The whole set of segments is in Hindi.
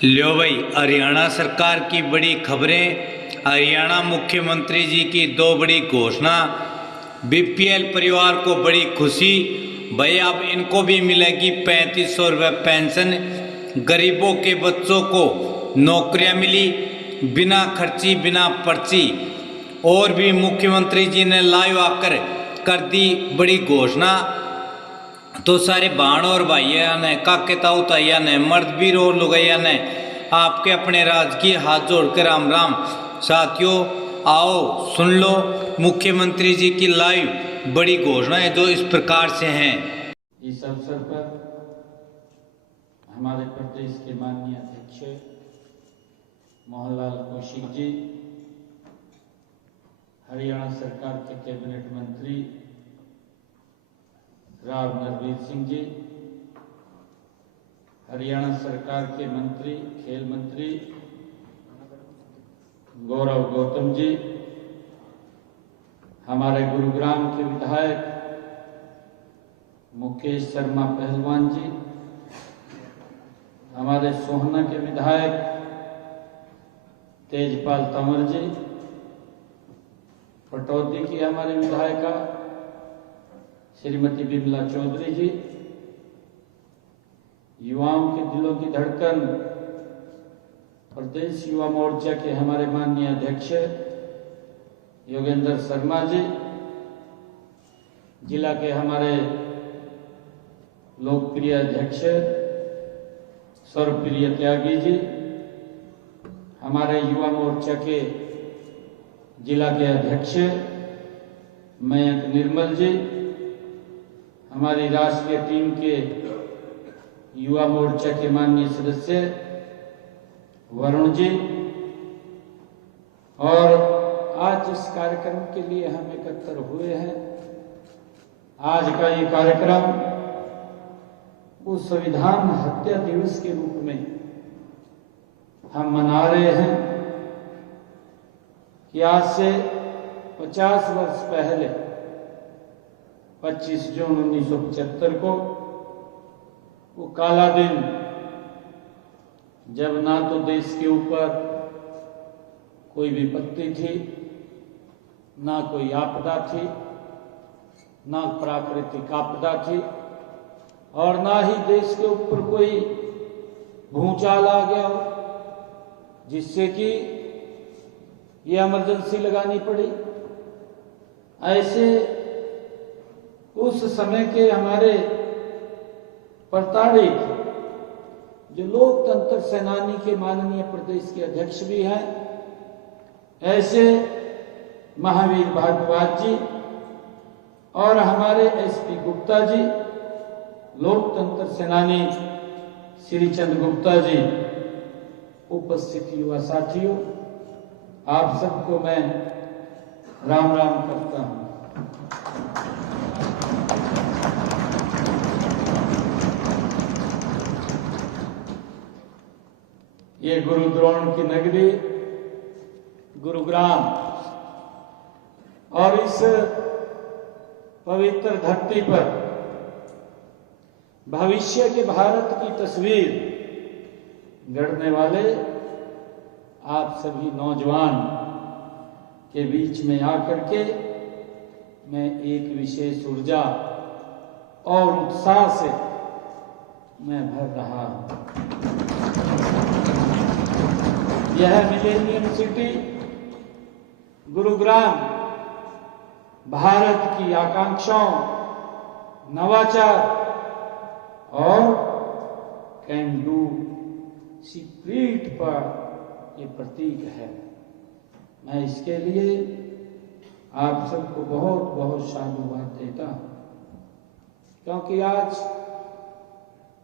लो भाई, हरियाणा सरकार की बड़ी खबरें। हरियाणा मुख्यमंत्री जी की दो बड़ी घोषणा। बीपीएल परिवार को बड़ी खुशी, भाई अब इनको भी मिलेगी 3500 रुपये पेंशन। गरीबों के बच्चों को नौकरियां मिली बिना खर्ची बिना पर्ची। और भी मुख्यमंत्री जी ने लाइव आकर कर दी बड़ी घोषणा। तो सारे बहन और भाइयों ने, काके ताऊ ताइया ने, मर्दवीर और लुगैया ने आपके अपने राजकीय हाथ जोड़कर राम राम। साथियों आओ सुन लो मुख्यमंत्री जी की लाइव बड़ी घोषणाएं जो इस प्रकार से हैं। इस अवसर पर हमारे प्रदेश के माननीय अध्यक्ष मोहनलाल कौशिक जी, हरियाणा सरकार के कैबिनेट मंत्री राव नरवीर सिंह जी, हरियाणा सरकार के मंत्री खेल मंत्री गौरव गौतम जी, हमारे गुरुग्राम के विधायक मुकेश शर्मा पहलवान जी, हमारे सोहना के विधायक तेजपाल तंवर जी, पटौदी की हमारे विधायिका श्रीमती बिमला चौधरी जी, युवाओं के दिलों की धड़कन प्रदेश युवा मोर्चा के हमारे माननीय अध्यक्ष योगेंद्र शर्मा जी, जिला के हमारे लोकप्रिय अध्यक्ष सर्वप्रिय त्यागी जी, हमारे युवा मोर्चा के जिला के अध्यक्ष मयंक निर्मल जी, हमारी राष्ट्रीय टीम के युवा मोर्चा के माननीय सदस्य वरुण जी, और आज इस कार्यक्रम के लिए हम एकत्र हुए हैं। आज का ये कार्यक्रम उस संविधान हत्या दिवस के रूप में हम मना रहे हैं कि आज से 50 वर्ष पहले 25 जून 1975 को वो काला दिन, जब ना तो देश के ऊपर कोई विपत्ति थी, ना कोई आपदा थी, ना प्राकृतिक आपदा थी, और ना ही देश के ऊपर कोई भूचाल आ गया हो जिससे कि ये इमरजेंसी लगानी पड़ी। ऐसे उस समय के हमारे प्रताड़ित जो लोकतंत्र सेनानी के माननीय प्रदेश के अध्यक्ष भी हैं, ऐसे महावीर भारद्वाज जी और हमारे एसपी गुप्ता जी, लोकतंत्र सेनानी श्रीचंद गुप्ता जी, उपस्थित युवा साथियों, आप सबको मैं राम राम करता हूं। ये गुरु द्रोण की नगरी गुरुग्राम और इस पवित्र धरती पर भविष्य के भारत की तस्वीर गढ़ने वाले आप सभी नौजवान के बीच में आकर के मैं एक विशेष ऊर्जा और उत्साह से मैं भर रहा हूं। यह मिलेनियम सिटी गुरुग्राम भारत की आकांक्षाओं, नवाचार और कैन डू स्पिरिट पर ये प्रतीक है। मैं इसके लिए आप सबको बहुत बहुत साधुवाद देता हूं, क्योंकि आज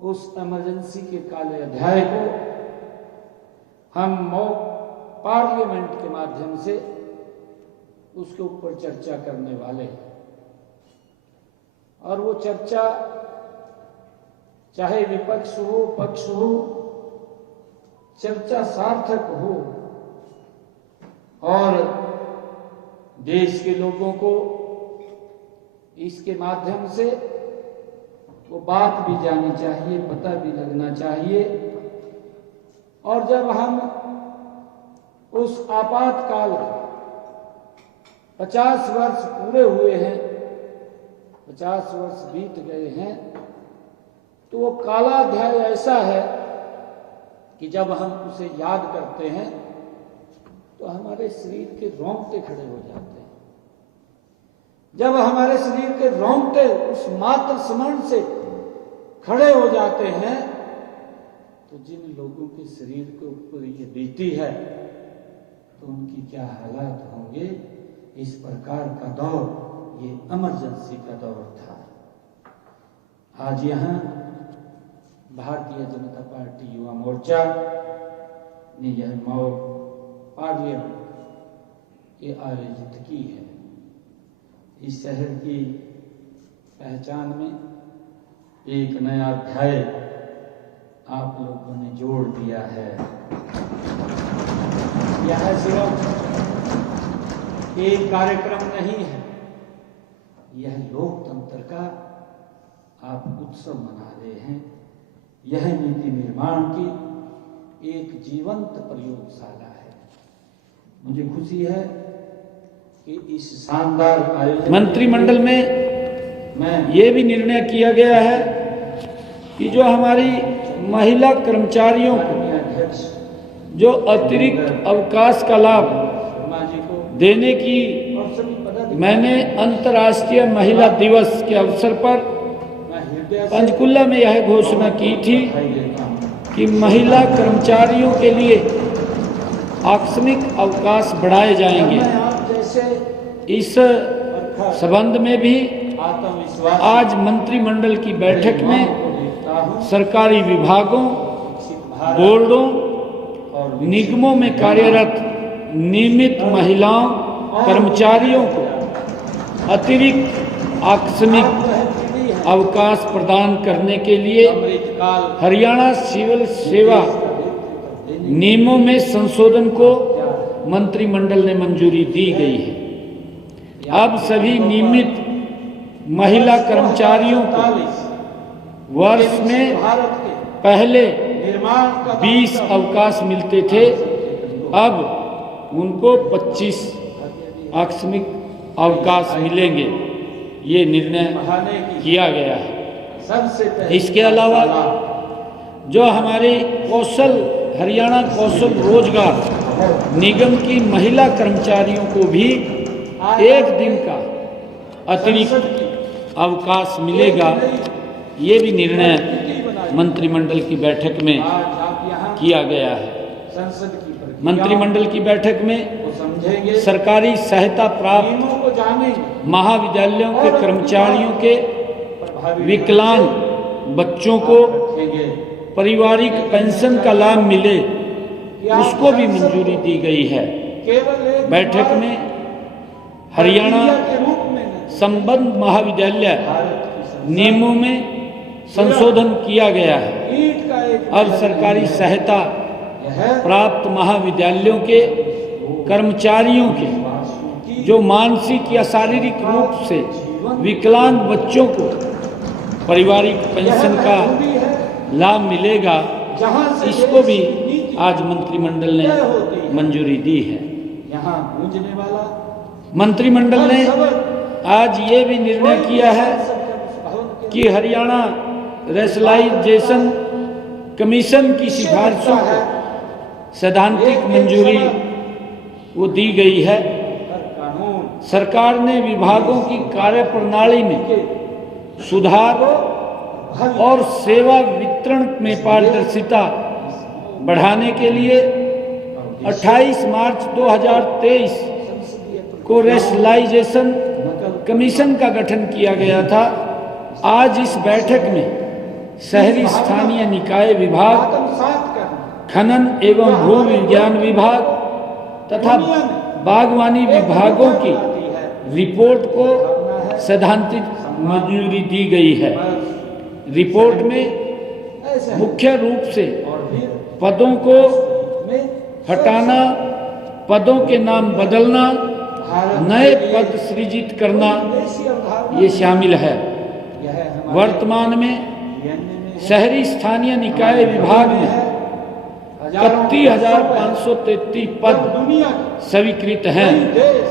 उस इमरजेंसी के काले अध्याय को हम पार्लियामेंट के माध्यम से उसके ऊपर चर्चा करने वाले हैं। और वो चर्चा चाहे विपक्ष हो पक्ष हो, चर्चा सार्थक हो और देश के लोगों को इसके माध्यम से वो बात भी जानी चाहिए, पता भी लगना चाहिए और जब हम उस आपातकाल के 50 वर्ष पूरे हुए हैं, 50 वर्ष बीत गए हैं, तो वो काला अध्याय ऐसा है कि जब हम उसे याद करते हैं तो हमारे शरीर के रोंगटे खड़े हो जाते हैं। जब हमारे शरीर के रोंगटे उस मात्र स्मरण से खड़े हो जाते हैं तो जिन लोगों के शरीर के ऊपर ये बीती है तो उनकी क्या हालात होंगे। इस प्रकार का दौर ये इमरजेंसी का दौर था। आज यहाँ भारतीय जनता पार्टी युवा मोर्चा ने यह मॉब पार्लियामेंट ये आयोजित की है। इस शहर की पहचान में एक नया अध्याय आप लोगों ने जोड़ दिया है। यह सिर्फ एक कार्यक्रम नहीं है, यह लोकतंत्र का आप उत्सव मना रहे हैं। यह नीति निर्माण की एक जीवंत प्रयोगशाला है। मुझे खुशी है कि इस शानदार आयोजन मंत्रिमंडल में ये भी निर्णय किया गया है कि जो हमारी महिला कर्मचारियों को जो अतिरिक्त अवकाश का लाभ देने की मैंने अंतर्राष्ट्रीय महिला दिवस के अवसर पर पंचकुला में यह घोषणा की थी कि महिला कर्मचारियों के लिए आकस्मिक अवकाश बढ़ाए जाएंगे। इस संबंध में भी आज मंत्रिमंडल की बैठक में सरकारी विभागों, बोर्डों और निगमों में कार्यरत नियमित महिलाओं कर्मचारियों को अतिरिक्त आकस्मिक अवकाश प्रदान करने के लिए हरियाणा सिविल सेवा नियमों में संशोधन को मंत्रिमंडल ने मंजूरी दी गई है। अब सभी नियमित महिला कर्मचारियों को वर्ष में पहले 20 अवकाश मिलते थे, अब उनको 25 आकस्मिक अवकाश मिलेंगे। ये निर्णय किया गया है। इसके अलावा जो हमारे हरियाणा कौशल रोजगार निगम की महिला कर्मचारियों को भी एक दिन का अतिरिक्त अवकाश मिलेगा। ये भी निर्णय मंत्रिमंडल की बैठक में किया गया है। मंत्रिमंडल की बैठक में सरकारी सहायता प्राप्त महाविद्यालयों के कर्मचारियों के विकलांग बच्चों को पारिवारिक पेंशन का लाभ मिले, उसको भी मंजूरी दी गई है। बैठक में हरियाणा संबद्ध महाविद्यालय नियमों में संशोधन किया गया है। अब सरकारी सहायता प्राप्त महाविद्यालयों के कर्मचारियों के जो मानसिक या शारीरिक रूप से विकलांग बच्चों को पारिवारिक पेंशन का लाभ मिलेगा, इसको भी आज मंत्रिमंडल ने मंजूरी दी है। मंत्रिमंडल ने आज ये भी निर्णय किया है कि हरियाणा रेशनलाइजेशन कमीशन की सिफारिशों को सैद्धांतिक मंजूरी वो दी गई है। सरकार ने विभागों की कार्यप्रणाली में सुधार और सेवा वितरण में पारदर्शिता बढ़ाने के लिए 28 मार्च 2023 को रेशनलाइजेशन कमीशन का गठन किया गया था। आज इस बैठक में शहरी स्थानीय निकाय विभाग, खनन एवं भू विज्ञान विभाग तथा बागवानी विभागों की रिपोर्ट को सैद्धांतिक मंजूरी दी गई है। रिपोर्ट में मुख्य रूप से पदों को हटाना, पदों के नाम बदलना, नए पद सृजित करना ये शामिल है। वर्तमान में शहरी स्थानीय निकाय विभाग में 31,533 पद दुनिया स्वीकृत हैं। देश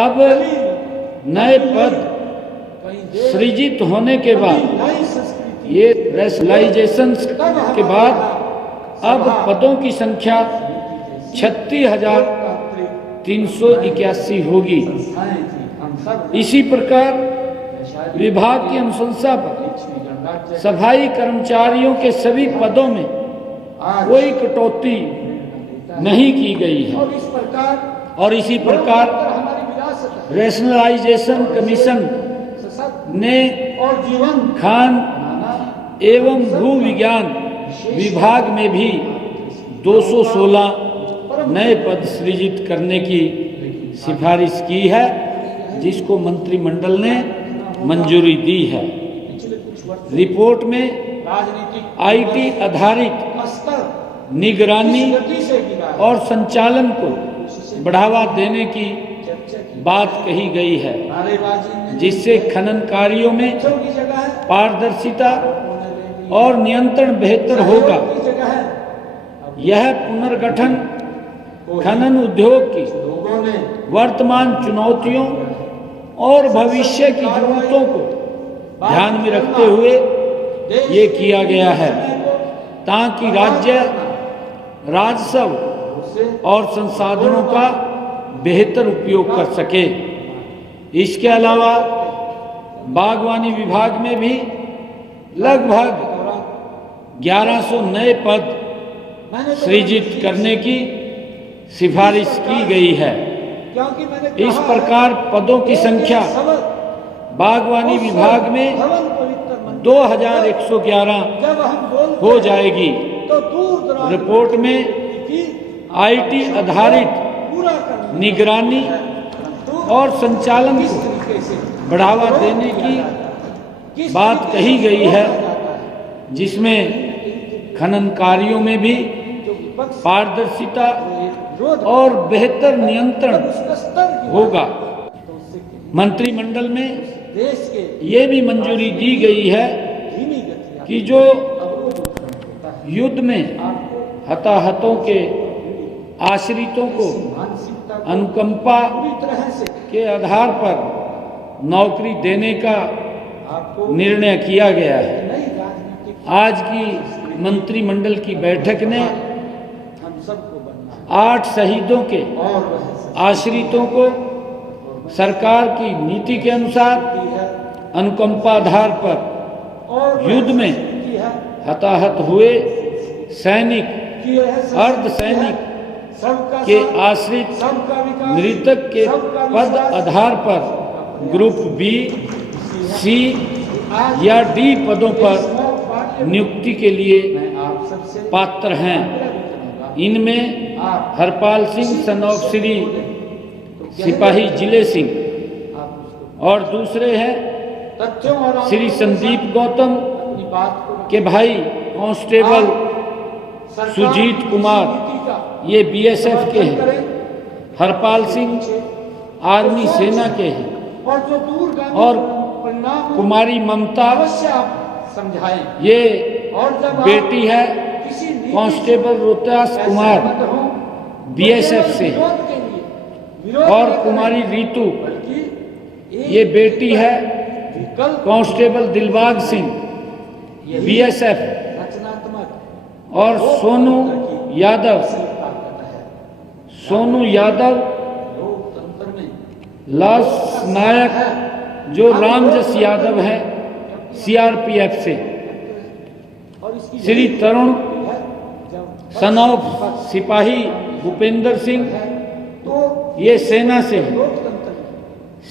अब नए पद सृजित होने के बाद नई संस्कृति ये रेशनलाइजेशन के बाद अब पदों की संख्या 36,381 होगी। इसी प्रकार विभाग की अनुशंसा पर सफाई कर्मचारियों के सभी पदों में कोई कटौती नहीं की गई है और इस प्रकार और इसी प्रकार हमारी विरासत है। रेशनलाइजेशन कमीशन सशक्त ने और जीवन खान एवं भू विज्ञान विभाग में भी 216 नए पद सृजित करने की सिफारिश की है, जिसको मंत्रिमंडल ने मंजूरी दी है। पिछले कुछ वर्ष रिपोर्ट में राजनीतिक आईटी आधारित स्तर निगरानी इस गति से गिरा है। और संचालन को बढ़ावा देने की चर्चा की बात कही गई है, नारेबाजी में जिससे खनन कार्यों में बच्चों की जगह है पारदर्शिता और नियंत्रण बेहतर होगा। की जगह है। यह पुनर्गठन खनन उद्योग की लोगों ने वर्तमान चुनौतियों और भविष्य की जरूरतों को ध्यान में रखते हुए ये किया गया है, ताकि राज्य राजस्व और संसाधनों का बेहतर उपयोग कर सके। इसके अलावा बागवानी विभाग में भी लगभग 1100 नए पद सृजित करने की सिफारिश की गई है। क्योंकि मैंने इस प्रकार पदों की संख्या बागवानी विभाग में 2111 जब हम बोलते हो जाएगी। तो दूर दराज रिपोर्ट में की आईटी आधारित पूरा करना निगरानी और संचालन किस को तरीके से बढ़ावा देने की किस बात तरीके कही से गई किया है, जाता है। जिसमें खनन कार्यों में भी जो विपक्ष पारदर्शिता विरोध और बेहतर नियंत्रण उसका स्तर गिरा। होगा। तो उससे मंत्रिमंडल में देश के ये भी मंजूरी दी गई है धीमी गति कि जो अवरोध उत्पन्न होता है। युद्ध में आपको हताहतों के आश्रितों को मानसिकता को अनुकंपा पूरी तरह से के आधार पर नौकरी देने का आपको निर्णय किया गया है। नई राजनीतिक आज की मंत्रिमंडल की बैठक ने हम सबको बनना है 8 शहीदों के और वह आश्रितों को सरकार की नीति के अनुसार शक्ति है अनुकंपा आधार पर और युद्ध में शक्ति है हताहत हुए सैनिक कि यह सब अर्ध सैनिक सबका के साथ, आश्रित सबका विकास, मृतक के सबका पद विश्वास, आधार पर ग्रुप बी, सी आज या डी पदों पर इस मौके नियुक्ति के लिए मैं आप सबसे पात्र हैं। करूंगा। इनमें आप हरपाल सिंह सन ऑफ श्री सिपाही जिले सिंह आप उसको और दूसरे हैं तथ्यों और श्री संदीप गौतम अपनी बात को के भाई कांस्टेबल सरकार सुजीत की कुमार, नीति का ये बीएसएफ के हैं। करें हरपाल सिंह आर्मी सेना के हैं और जो दूरगामी और परिणाम हो, कुमारी ममता अवश्य आप समझाएं ये और जब आप बेटी है किसी नीति कांस्टेबल रोहतास से कुमार सहमत हो, बीएसएफ से विरोध के लिए विरोध और न करें, कुमारी रीतू बल्कि एक ये बेटी है विकल्प कांस्टेबल दिलबाग सिंह यही बीएसएफ रचनात्मक और सोनू यादव ताकत है सोनू यादव लोकतंत्र में लाश नायक जो रामजस यादव है सीआरपीएफ से और इसकी श्री तरुण है जब सन ऑफ सिपाही भूपेंद्र सिंह तो ये सेना से है। लोकतंत्र में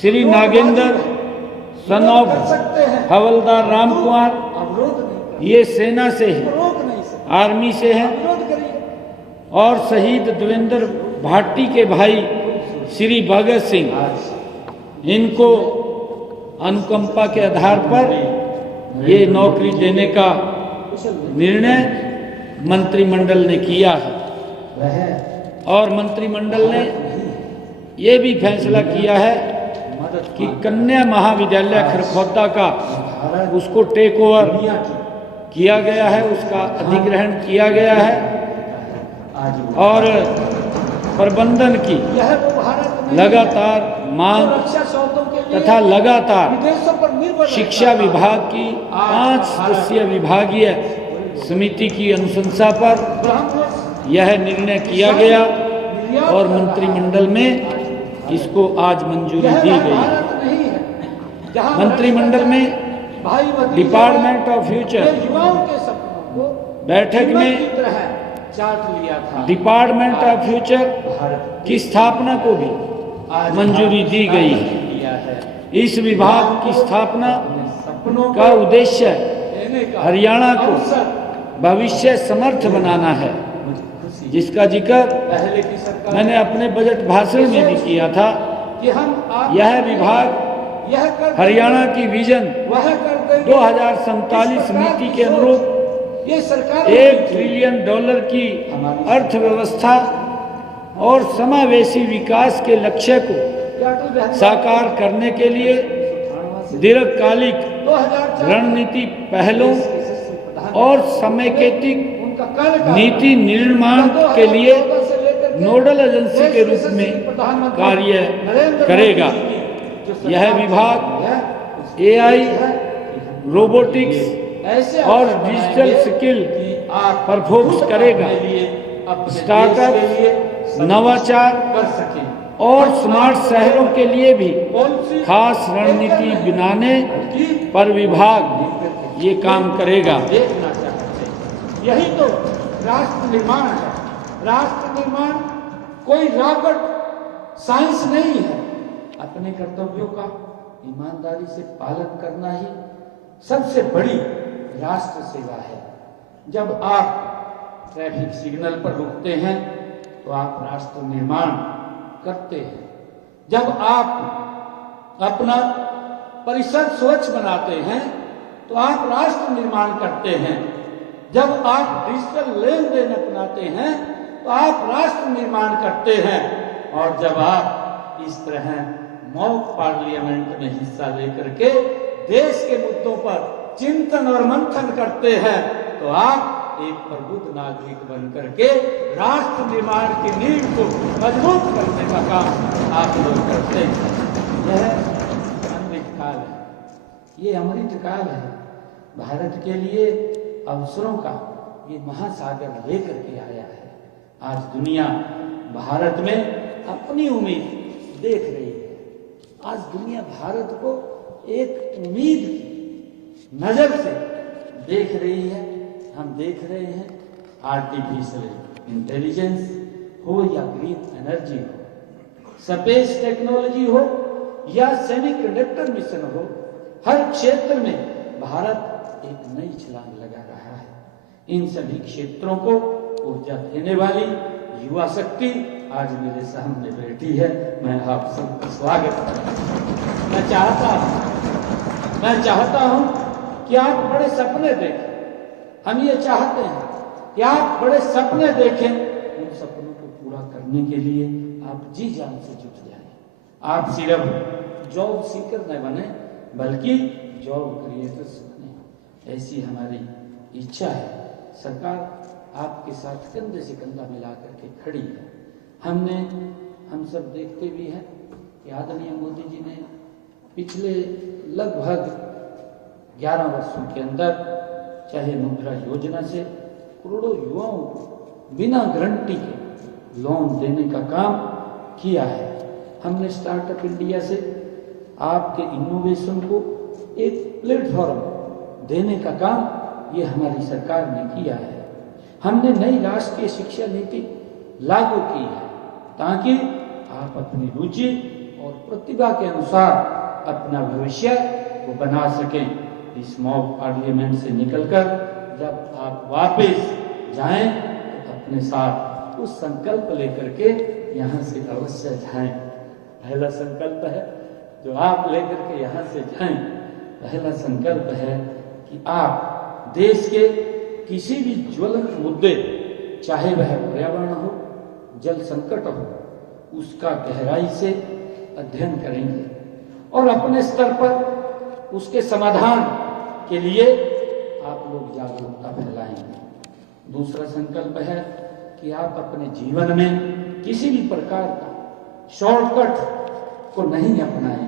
श्री नागेंद्र सन ऑफ कर सकते हैं हवलदार राम कुमार अवरोध नहीं ये सेना से है, कर रोक नहीं सकते आर्मी से है। विरोध करिए और शहीद देवेंद्र भाटी के भाई श्री भगत सिंह इनको अनुकंपा के आधार पर ये नौकरी देने का निर्णय मंत्रिमंडल ने किया है। और मंत्रिमंडल ने ये भी फैसला किया है कि कन्या महाविद्यालय खरखौदा का उसको टेक ओवर किया गया है, उसका अधिग्रहण किया गया है आज वो और प्रबंधन की यह वो भारत नहीं लगातार है जो मांग रक्षा सौदों के लिए तथा लगातार विदेशों पर निर्भर शिक्षा रहता था। विभाग की 5 सदस्यीय विभागीय समिति की अनुशंसा पर ब्रह्मोस यह निर्णय किया गया निर्यात और कर रहा मंत्रिमंडल में इसको आज मंजूरी यह दी वह गई। भारत नहीं है जहां मंत्रिमंडल में भाई भतीजे डिपार्टमेंट ऑफ ये फ्यूचर युवाओं के सपनों को बैठक कीमत में की तरह चाट लिया था। डिपार्टमेंट ऑफ फ्यूचर भारत की स्थापना को भी आज मंजूरी दी गई है। किया है इस विभाग की स्थापना अपने सपनों का उद्देश्य देने का हरियाणा को अवसर भविष्य समर्थ बनाना है, मुझे खुशी जिसका जिक्र पहले की सरकार मैंने अपने बजट भाषण में भी किया था। कि हम आप यह विभाग यह कर हरियाणा की विजन वह कर देंगे 2047 नीति के अनुरूप ये सरकार 1 ट्रिलियन डॉलर की अर्थव्यवस्था और समावेशी विकास के लक्ष्य को साकार करने के लिए दीर्घकालिक रणनीति पहलों और समेकित उनका कल का नीति निर्माण के लिए नोडल एजेंसी के रूप में कार्य करेगा। यह विभाग एआई, रोबोटिक्स और डिजिटल स्किल पर फोकस करेगा। स्टार्टअप, नवाचार कर सकें और स्मार्ट शहरों के लिए भी खास रणनीति बनाने पर विभाग ये काम करेगा। देखना चाहते हैं। यही तो राष्ट्र निर्माण है। राष्ट्र निर्माण कोई रॉकेट साइंस नहीं है। अपने कर्तव्यों का ईमानदारी से पालन करना ही सबसे बड़ी राष्ट्र सेवा है। जब आप ट्रैफिक सिग्नल पर रुकते हैं तो आप राष्ट्र निर्माण करते हैं। जब आप अपना परिसर स्वच्छ बनाते हैं तो आप राष्ट्र निर्माण करते हैं। जब आप डिजिटल लेन देन अपनाते हैं तो आप राष्ट्र निर्माण करते हैं। और जब आप इस तरह मॉक पार्लियामेंट में हिस्सा लेकर के देश के मुद्दों पर चिंतन और मंथन करते हैं तो आप एक प्रबुद्ध नागरिक बन करके राष्ट्र निर्माण की नींव को मजबूत करने का काम आप लोग करते हैं। यह अमृत काल है। ये अमृत काल है। भारत के लिए अवसरों का ये महासागर लेकर के आया है। आज दुनिया भारत में अपनी उम्मीद देख रही है। आज दुनिया भारत को एक उम्मीद की नजर से देख रही है। हम देख रहे हैं आर्टिफिशियल इंटेलिजेंस हो या ग्रीन एनर्जी हो, स्पेस टेक्नोलॉजी हो या सेमीकंडक्टर मिशन हो, हर क्षेत्र में भारत एक नई छलांग लगा रहा है। इन सभी क्षेत्रों को ऊर्जा देने वाली युवा शक्ति आज मेरे सामने बैठी है। मैं आप सबका स्वागत करता हूं। मैं चाहता हूं कि आप बड़े सपने देखें। हम ये चाहते हैं कि आप बड़े सपने देखें। उन सपनों को पूरा करने के लिए आप जी जान से जुट जाएं। आप सिर्फ जॉब सीकर न बने बल्कि जॉब क्रिएटर्स बने, ऐसी हमारी इच्छा है। सरकार आपके साथ कंधे से कंधा मिला करके खड़ी है। हम सब देखते भी हैं कि आदरणीय मोदी जी ने पिछले लगभग 11 वर्षों के अंदर चाहे मुद्रा योजना से करोड़ों युवाओं को बिना गारंटी के लोन देने का काम किया है। हमने स्टार्टअप इंडिया से आपके इनोवेशन को एक प्लेटफॉर्म देने का काम ये हमारी सरकार ने किया है। हमने नई राष्ट्रीय शिक्षा नीति लागू की है ताकि आप अपनी रुचि और प्रतिभा के अनुसार अपना भविष्य को बना सकें। इस मॉक पार्लियामेंट से निकलकर जब आप वापस जाएं तो अपने साथ उस संकल्प लेकर के यहाँ से अवश्य जाएं। पहला संकल्प है जो आप लेकर के यहाँ से जाएं, पहला संकल्प है कि आप देश के किसी भी ज्वलंत मुद्दे, चाहे वह पर्यावरण हो, जल संकट हो, उसका गहराई से अध्ययन करेंगे और अपने स्तर पर उसके समाधान के लिए आप लोग जागरूकता फैलाएंगे। दूसरा संकल्प है कि आप अपने जीवन में किसी भी प्रकार का शॉर्टकट को नहीं अपनाएं।